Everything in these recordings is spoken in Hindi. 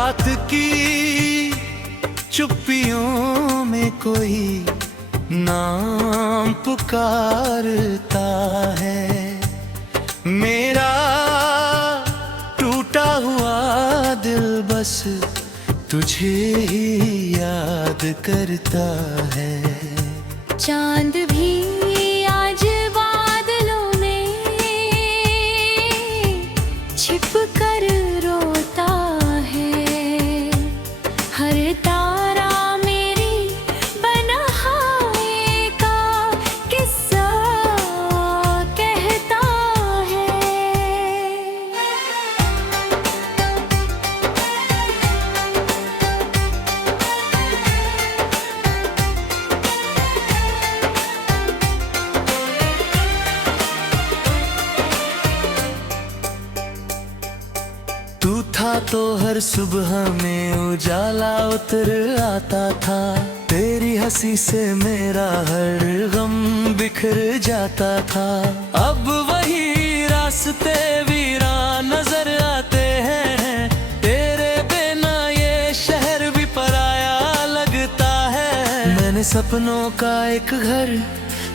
रात की चुप्पियों में कोई नाम पुकारता है। मेरा टूटा हुआ दिल बस तुझे ही याद करता है। चांद भी आज बादलों में छिप कर रोता है। हर तारा मेरी बन्हाई का किस्सा कहता है। तू था तो हर सुबह में उजाला उतर आता था। तेरी हंसी से मेरा हर गम बिखर जाता था। अब वही रास्ते वीरान नजर आते हैं। तेरे बिना ये शहर भी पराया लगता है। मैंने सपनों का एक घर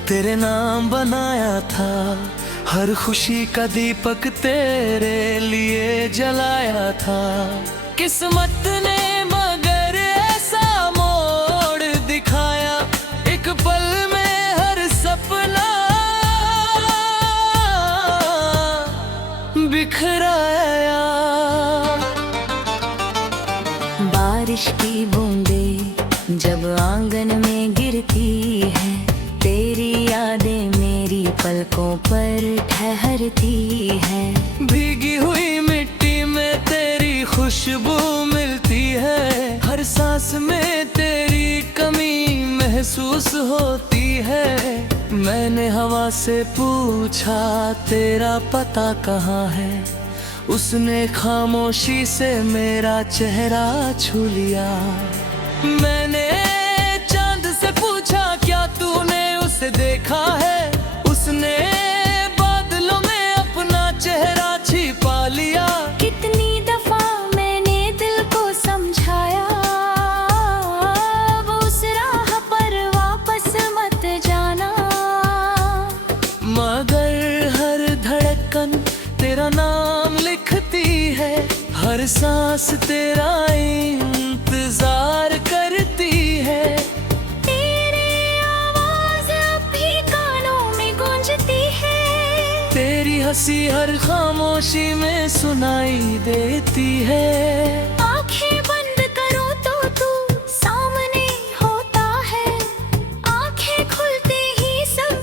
तेरे नाम बनाया था। हर खुशी का दीपक तेरे लिए जलाया था। किस्मत ने मगर ऐसा मोड़ दिखाया। एक पल में हर सपना बिखराया। बारिश की बूंदें जब आंगन में गिरती है, तेरी यादें मेरी पलकों पर ठहरती है। भीगी हुई मिट्टी में तेरी खुशबू मिलती है। हर सांस में तेरी कमी महसूस होती है। मैंने हवा से पूछा तेरा पता कहाँ है। उसने खामोशी से मेरा चेहरा छू लिया। मैंने चांद से पूछा क्या तूने उसे देखा है। उसने बादलों में अपना चेहरा छिपा लिया। कितनी दफा मैंने दिल को समझाया, वो उस राह पर वापस मत जाना। मगर हर धड़कन तेरा नाम लिखती है। हर सांस तेरा इंतजार करती है। तेरी हंसी हर खामोशी में सुनाई देती है। आंखें बंद करो तो तू सामने होता है। आंखें खुलते ही सब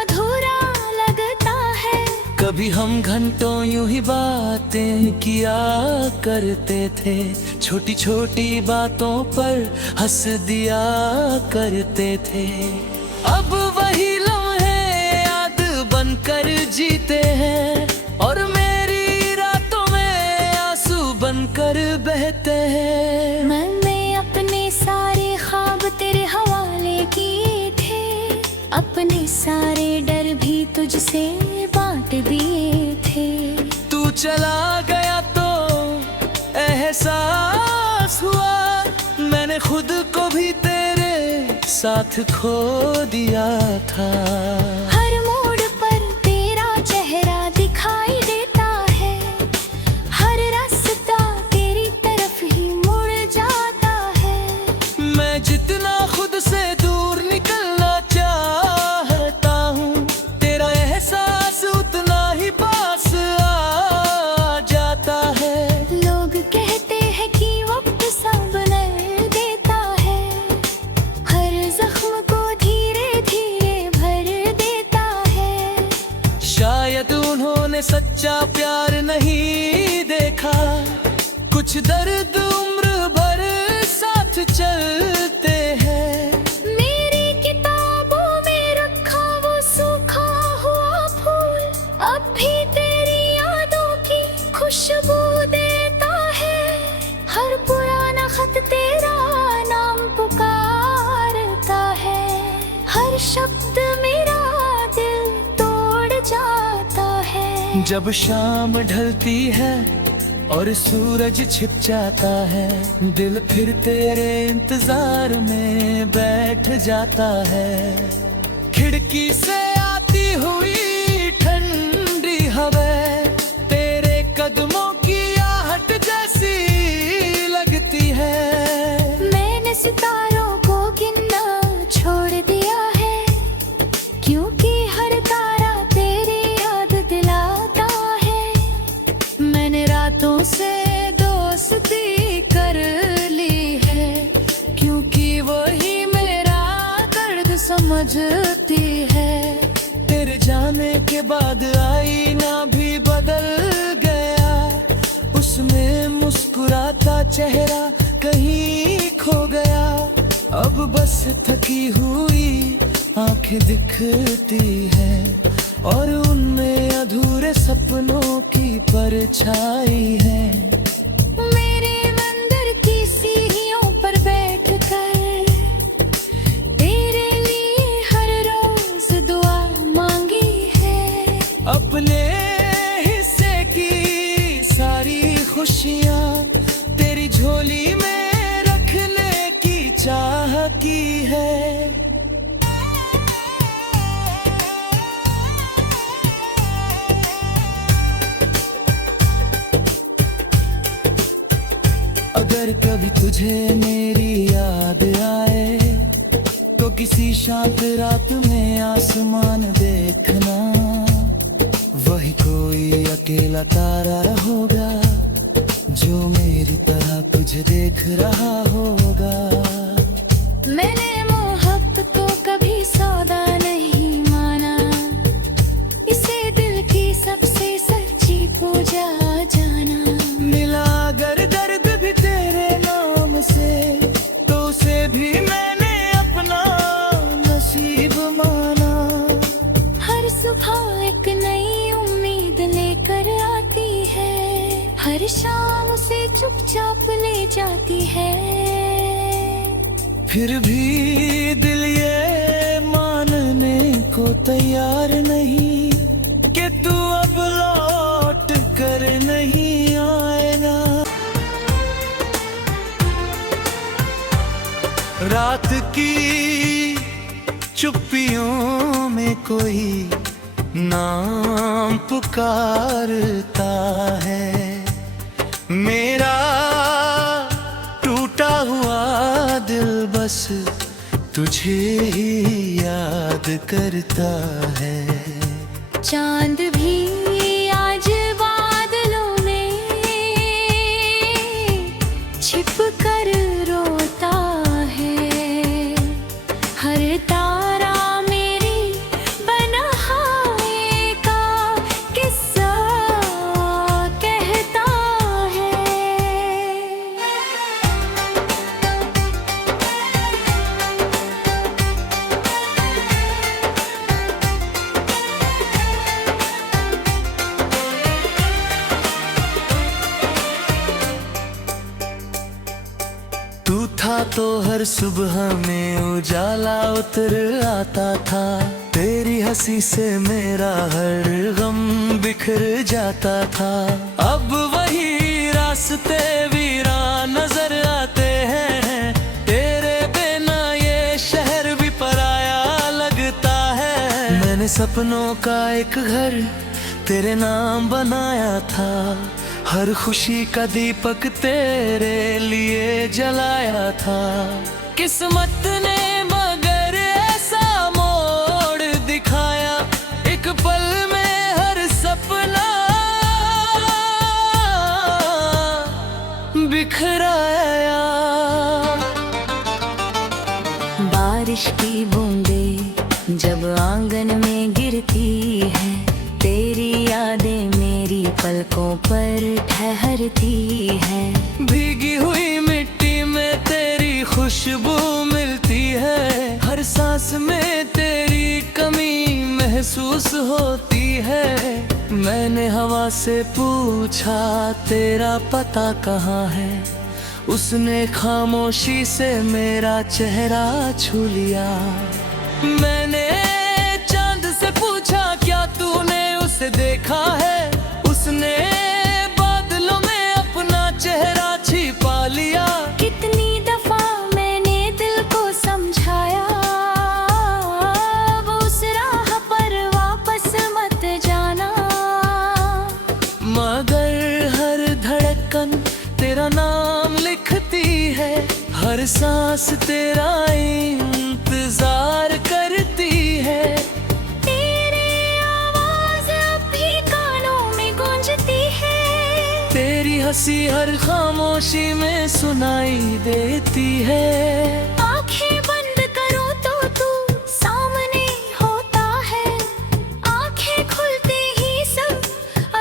अधूरा लगता है। कभी हम घंटों यूं ही बातें किया करते थे। छोटी छोटी बातों पर हंस दिया करते थे। अब वही बनकर जीते हैं और मेरी रातों में आंसू बनकर बहते हैं। मैंने अपने सारे ख्वाब तेरे हवाले किए थे। अपने सारे डर भी तुझसे बांट दिए थे। तू चला गया तो एहसास हुआ मैंने खुद को भी तेरे साथ खो दिया था। हर मोड़ पर तेरा चेहरा दिखाई देता है। हर रास्ता तेरी तरफ ही मुड़ जाता है। मैं जितना खुद से दूर निकलना चाहता हूँ, तेरा एहसास उतना ही पास आ जाता है। लोग कहते हैं कि वक्त सब नर देता है। हर जख्म को धीरे धीरे भर देता है। शायद उन्होंने सच्चा प्यार नहीं देखा। कुछ दर्द उम्र भर साथ चलते हैं। मेरी किताबों में रखा वो सूखा हुआ फूल अब भी तेरी यादों की खुशबू देता है। हर पुराना खत तेरा नाम पुकारता है। हर शब्द मेरा दिल तोड़ जाता है। जब शाम ढलती है और सूरज छिप जाता है, दिल फिर तेरे इंतजार में बैठ जाता है। खिड़की से आती हुई ठंडी हवा तेरे कदमों की आहट जैसी लगती है। मैंने सितारों को गिनना छोड़ दिया है, क्योंकि हर तारा तेरी याद दिलाता है। मैंने रातों से दोस्ती कर ली है, क्योंकि वही मेरा दर्द समझती है। तेरे जाने के बाद आईना भी बदल गया, उसमें मुस्कुराता चेहरा कहीं खो गया। अब बस थकी हुई आंखें दिखती है, और उनमें अधूरे सपनों की परछाई है। मेरे मंदिर की सीढ़ियों पर बैठकर तेरे लिए हर रोज दुआ मांगी है। अपने हिस्से की सारी खुशियाँ तेरी झोली में रखने की चाह की है। अगर कभी तुझे मेरी याद आए, तो किसी शांत रात में आसमान देखना। वही कोई अकेला तारा होगा जो मेरी तरह तुझे देख रहा होगा। मैंने मोहब्बत को कभी सौदा नहीं माना, इसे दिल की सबसे सच्ची पूजा जाना। मिला अगर दर्द भी तेरे नाम से, तो उसे भी मैंने अपना नसीब माना। हर सुबह एक नई उम्मीद लेकर आती है, हर शाम उसे चुपचाप ले जाती है। फिर भी दिल ये मानने को तैयार नहीं कि तू अब लौट कर नहीं आएगा। रात की चुप्पियों में कोई नाम पुकारता है। मेरा टूटा हुआ दिल बस तुझे ही याद करता है। चांद भी आज बादलों में छिप कर रोता है। हर तारा मेरी बन्हाई का किस्सा कहता है। तू था तो हर सुबह में उजाला उतर आता था। तेरी हंसी से मेरा हर गम बिखर जाता था। अब वही रास्ते वीरान नजर आते हैं, तेरे बिना ये शहर भी पराया लगता है। मैंने सपनों का एक घर तेरे नाम बनाया था, हर खुशी का दीपक तेरे लिए जलाया था। किस्मत ने मगर ऐसा मोड़ दिखाया, एक पल में हर सपना बिखराया। बारिश की बूंदें जब आंगन में गिरती है, तेरी यादें मेरी पलकों पर ठहरती है। भीगी हुई मिट्टी में तेरी खुशबू मिलती है, हर सांस में तेरी कमी महसूस होती है। मैंने हवा से पूछा तेरा पता कहाँ है, उसने खामोशी से मेरा चेहरा छू लिया। मैंने चांद से पूछा क्या तूने उसे देखा है, उसने बादलों में सांस तेरा इंतजार करती है। तेरी आवाज अब भी कानों में गूंजती है। तेरी हंसी हर खामोशी में सुनाई देती है। आंखें बंद करो तो तू सामने होता है। आंखें खुलते ही सब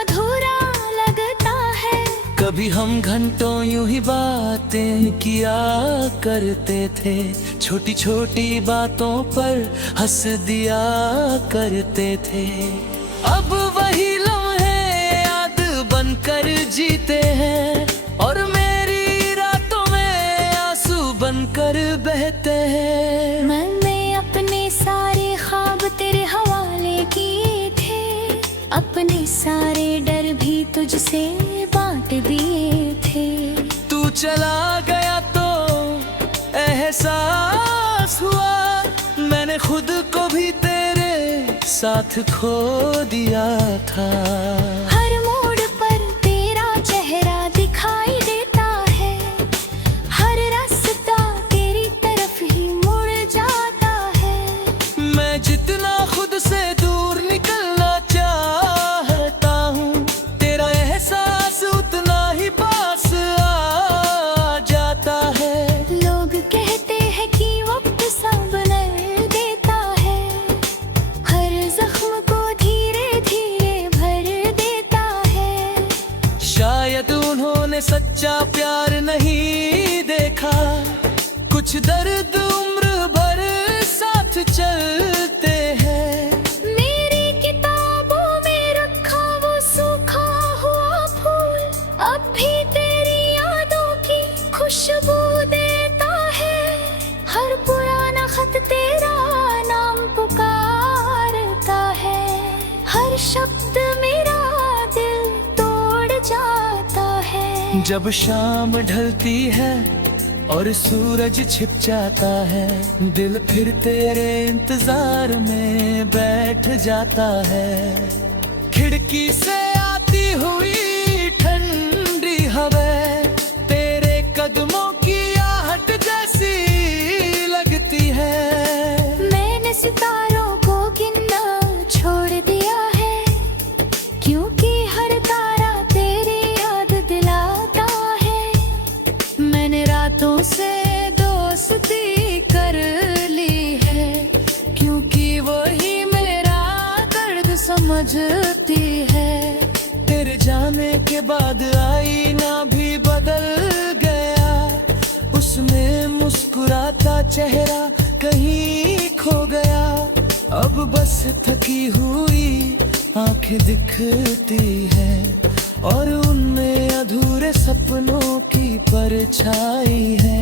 अधूरा लगता है। कभी हम घंटों यूं ही बातें किया करते थे। छोटी छोटी बातों पर हंस दिया करते थे। अब वही लम्हे याद बनकर जीते हैं और मेरी रातों में आंसू बनकर बहते हैं। मन में अपने सारे ख्वाब तेरे हवाले किए थे। अपने सारे डर भी तुझसे बांट दिए थे। तू चला गया तो एहसास हुआ मैंने खुद को भी तेरे साथ खो दिया था। हर मोड़ पर तेरा चेहरा दिखाई देता है। हर रास्ता तेरी तरफ ही मुड़ जाता है। मैं जितना खुद से दूर निकलना चाहता हूँ तेरा एहसास उतना ही पास आ जाता है। लोग कहते हैं कि वक्त सब बदल देता है। हर जख्म को धीरे धीरे भर देता है। शायद उन्होंने सच्चा प्यार नहीं देखा। कुछ दर्द उम्र भर साथ चलते हैं। मेरी किताबों में रखा वो सूखा हुआ फूल अब भी तेरी यादों की खुशबू देता है। हर पुराना खत तेरा नाम पुकारता है। हर शब्द मेरा दिल तोड़ जाता है। जब शाम ढलती है और सूरज छिप जाता है दिल फिर तेरे इंतजार में बैठ जाता है। खिड़की से आती हुई ठंडी हवा तेरे कदमों की आहट जैसी लगती है। मैंने सितारों को गिनना छोड़ दिया है। क्योंकि हर तारा तेरी याद दिलाता है। मैंने रातों से दोस्ती कर ली है। क्योंकि वही मेरा दर्द समझती है। तेरे जाने के बाद आईना भी बदल गया। उसमें मुस्कुराता चेहरा कहीं खो गया। अब बस थकी हुई आंखें दिखती है और उनमें अधूरे सपनों की परछाई है।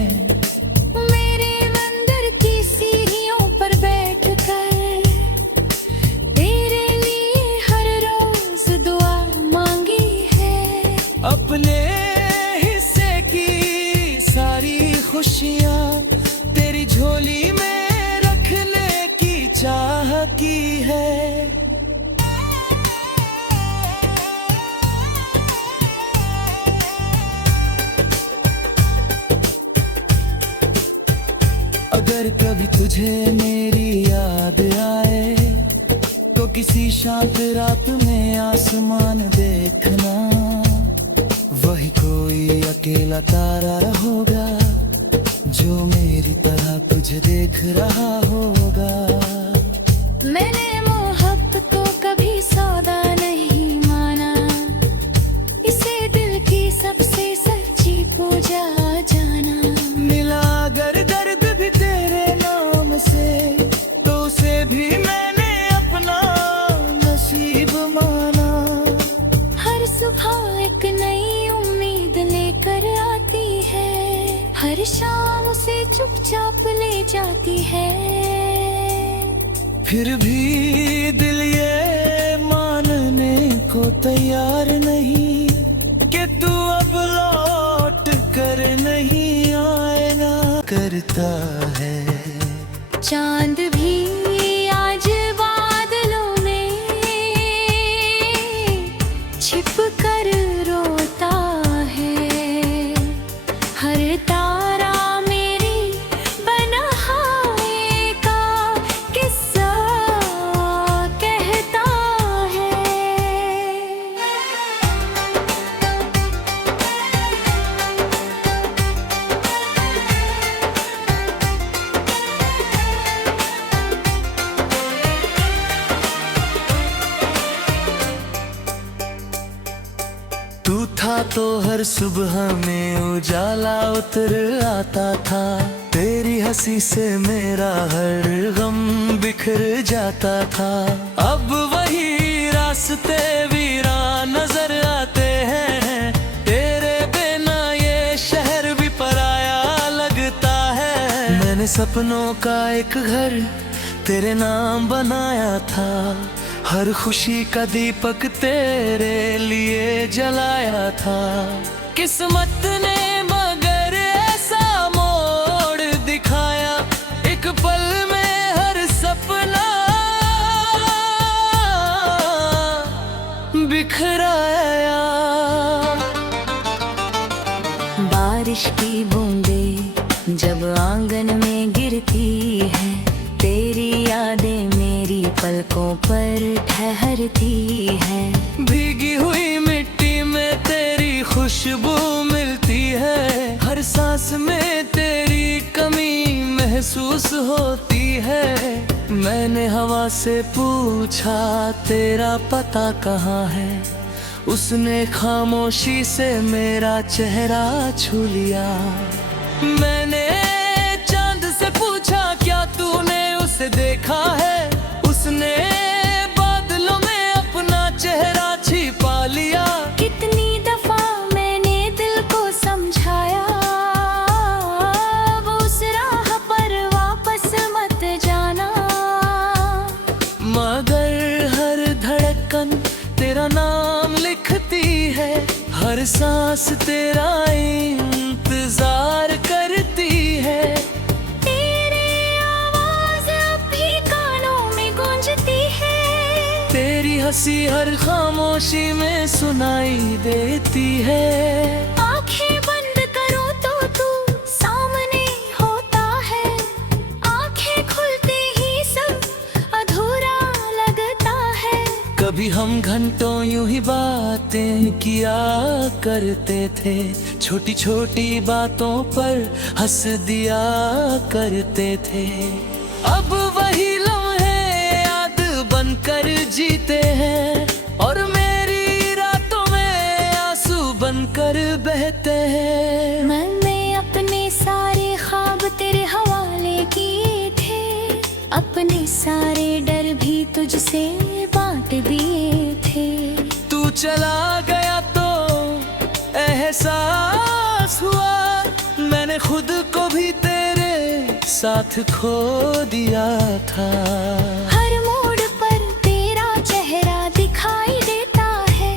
मेरे मंदिर की सीढ़ियों पर बैठकर तेरे लिए हर रोज दुआ मांगी है। अपने हिस्से की सारी खुशियाँ तेरी झोली में रखने की चाह की है। अगर कभी तुझे मेरी याद आए तो किसी शांत रात में आसमान देखना। वही कोई अकेला तारा होगा जो मेरी तरह तुझे देख रहा होगा। मैंने मोहब्बत को कभी सौदा नहीं माना। इसे दिल की सबसे सच्ची पूजा जाना। मिला अगर दर्द भी तेरे नाम से तो उसे भी मैंने अपना नसीब माना। हर सुबह एक नई उम्मीद लेकर आती है। हर शाम उसे चुपचाप ले जाती है। फिर भी दिल ये मानने को तैयार नहीं कि तू अब लौट कर नहीं आएगा करता है। चांद भी आज बादलों में छिप कर रोता है। हर तारा मेरी तो हर सुबह में उजाला उतर आता था। तेरी हंसी से मेरा हर गम बिखर जाता था। अब वही रास्ते वीरान नजर आते हैं, तेरे बिना ये शहर भी पराया लगता है। मैंने सपनों का एक घर तेरे नाम बनाया था, हर खुशी का दीपक तेरे लिए जलाया था। किस्मत ने मगर ऐसा मोड़ दिखाया, एक पल में हर सपना बिखराया। बारिश की बूंदें जब आंगन में गिरती है, तेरी यादें मेरी पलकों पर ठहरती है। भीगी हुई मिट्टी में तेरी खुशबू मिलती है, हर सांस में तेरी कमी महसूस होती है। मैंने हवा से पूछा तेरा पता कहाँ है, उसने खामोशी से मेरा चेहरा छू लिया। मैंने चांद से पूछा क्या तूने उसे देखा है, उसने बादलों में अपना चेहरा छिपा लिया। कितनी दफा मैंने दिल को समझाया, वो उस राह पर वापस मत जाना, मगर हर धड़कन तेरा नाम लिखती है, हर सांस तेरा इंतजार करती है। तेरी आवाज अब भी कानों में गूंजती है, तेरी हंसी हर खामोशी में सुनाई देती है। आंखें बंद करो तो तू सामने होता है, आंखें खुलते ही सब अधूरा लगता है। कभी हम घंटों यूं ही बातें किया करते थे, छोटी छोटी बातों पर हंस दिया करते थे। अब वही लम्हे याद बनकर जीते हैं, और मेरी रातों में आंसू बनकर बहते हैं। मैंने अपने सारे ख्वाब तेरे हवाले किए थे, अपने सारे डर भी तुझसे बांट दिए थे। तू चला गया तो एहसास हुआ, मैंने खुद को भी तेरे साथ खो दिया था। हर मोड़ पर तेरा चेहरा दिखाई देता है,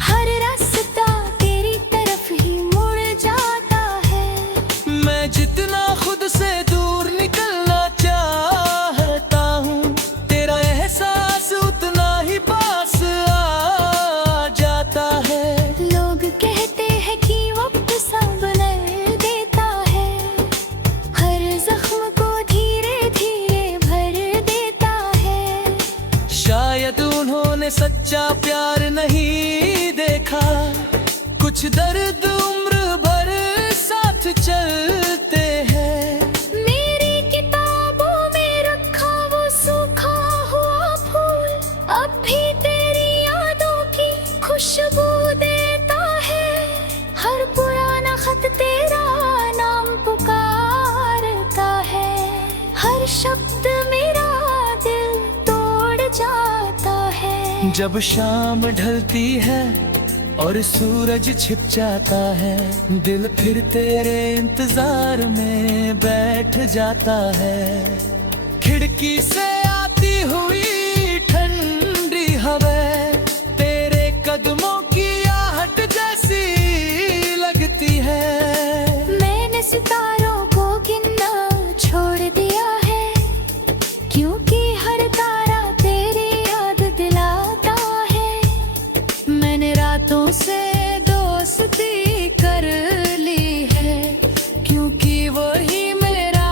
हर रास्ता तेरी तरफ ही मुड़ जाता है। मैं जितना खुद से दूर निकलना चाहता हूँ, तेरा एहसास उतना ही पास आ जाता है। लोग कहते हैं कि वक्त सब नर देता है, हर जख्म को धीरे धीरे भर देता है। शायद उन्होंने सच्चा प्यार नहीं देखा, कुछ दर्द उम्र भर साथ चलते हैं। मेरी किताबों में रखा वो सूखा हुआ फूल, अब भी तेरी यादों की खुशबू देता है। हर पुराना खत तेरा नाम पुकारता है, हर शब्द मेरा दिल तोड़ जाता है। जब शाम ढलती है और सूरज छिप जाता है, दिल फिर तेरे इंतजार में बैठ जाता है। खिड़की से आती हुई ठंडी हवा तेरे कदमों की आहट जैसी लगती है। मैंने सितारों को गिनना छोड़ दिया है, क्योंकि हर तारा तेरी याद दिलाता है। मैंने रातों से दोस्ती कर ली है, क्योंकि वही मेरा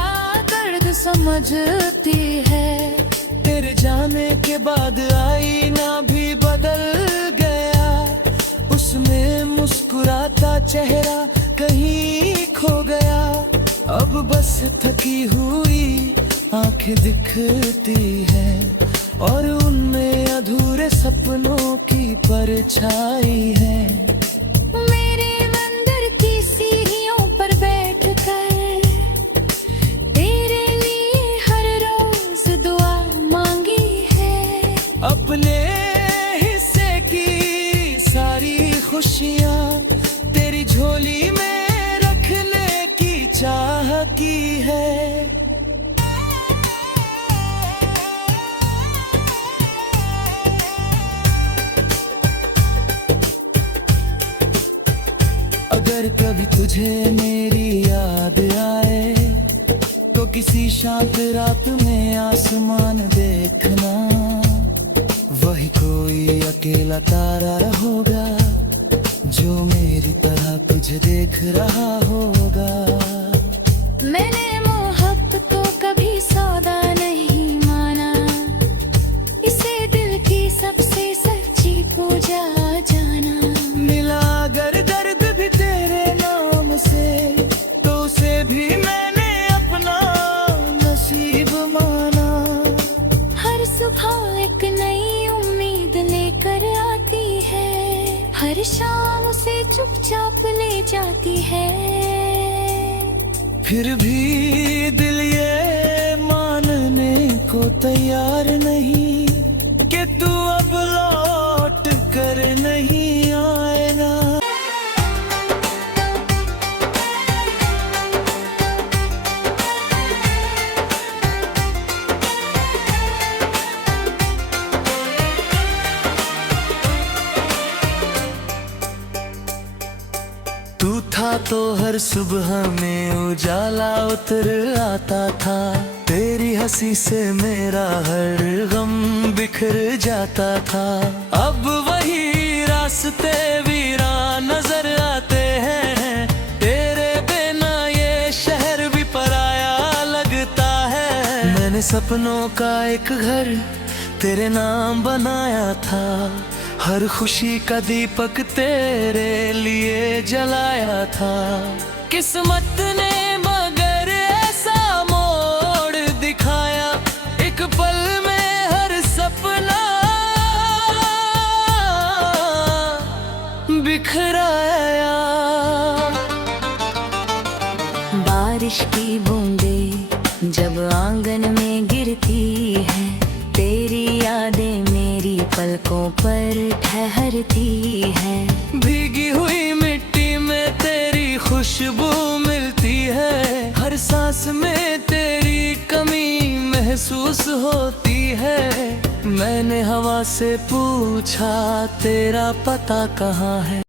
दर्द समझती है। तेरे जाने के बाद आईना भी बदल गया, उसमें मुस्कुराता चेहरा कहीं खो गया। अब बस थकी हुई आंखें दिखती है, और उनमें अधूरे सपनों की परछाई है। खुशियाँ तेरी झोली में रखने की चाह की है। अगर कभी तुझे मेरी याद आए तो किसी शांत रात में आसमान देखना, वही कोई अकेला तारा होगा जो मेरी तरह तुझे देख रहा होगा। मैंने मोहब्बत को कभी सौदा नहीं माना, इसे दिल की सबसे सच्ची पूजा जाना। मिला अगर दर्द भी तेरे नाम से तो उसे भी मैंने अपना नसीब माना। हर सुबह एक नई उम्मीद लेकर आती है, हर शाम उसे चुपचाप ले जाती है। फिर भी दिल ये मानने को तैयार नहीं कि तू अब लौट कर नहीं आएगा। तू था तो हर सुबह में उजाला उतर आता था, तेरी हंसी से मेरा हर गम बिखर जाता था। अब वही रास्ते वीरान नजर आते हैं, तेरे बिना ये शहर भी पराया लगता है। मैंने सपनों का एक घर तेरे नाम बनाया था, हर खुशी का दीपक तेरे लिए जलाया था। किस्मत ने मगर ऐसा मोड़ दिखाया, एक पल में हर सपना बिखराया। बारिश की बूंदें जब आंगन में गिरती है, तेरी यादें मेरी पलकों पर ठहरती है। भीगी हुई मिट्टी में तेरी खुशबू मिलती है, हर सांस में तेरी कमी महसूस होती है। मैंने हवा से पूछा तेरा पता कहाँ है।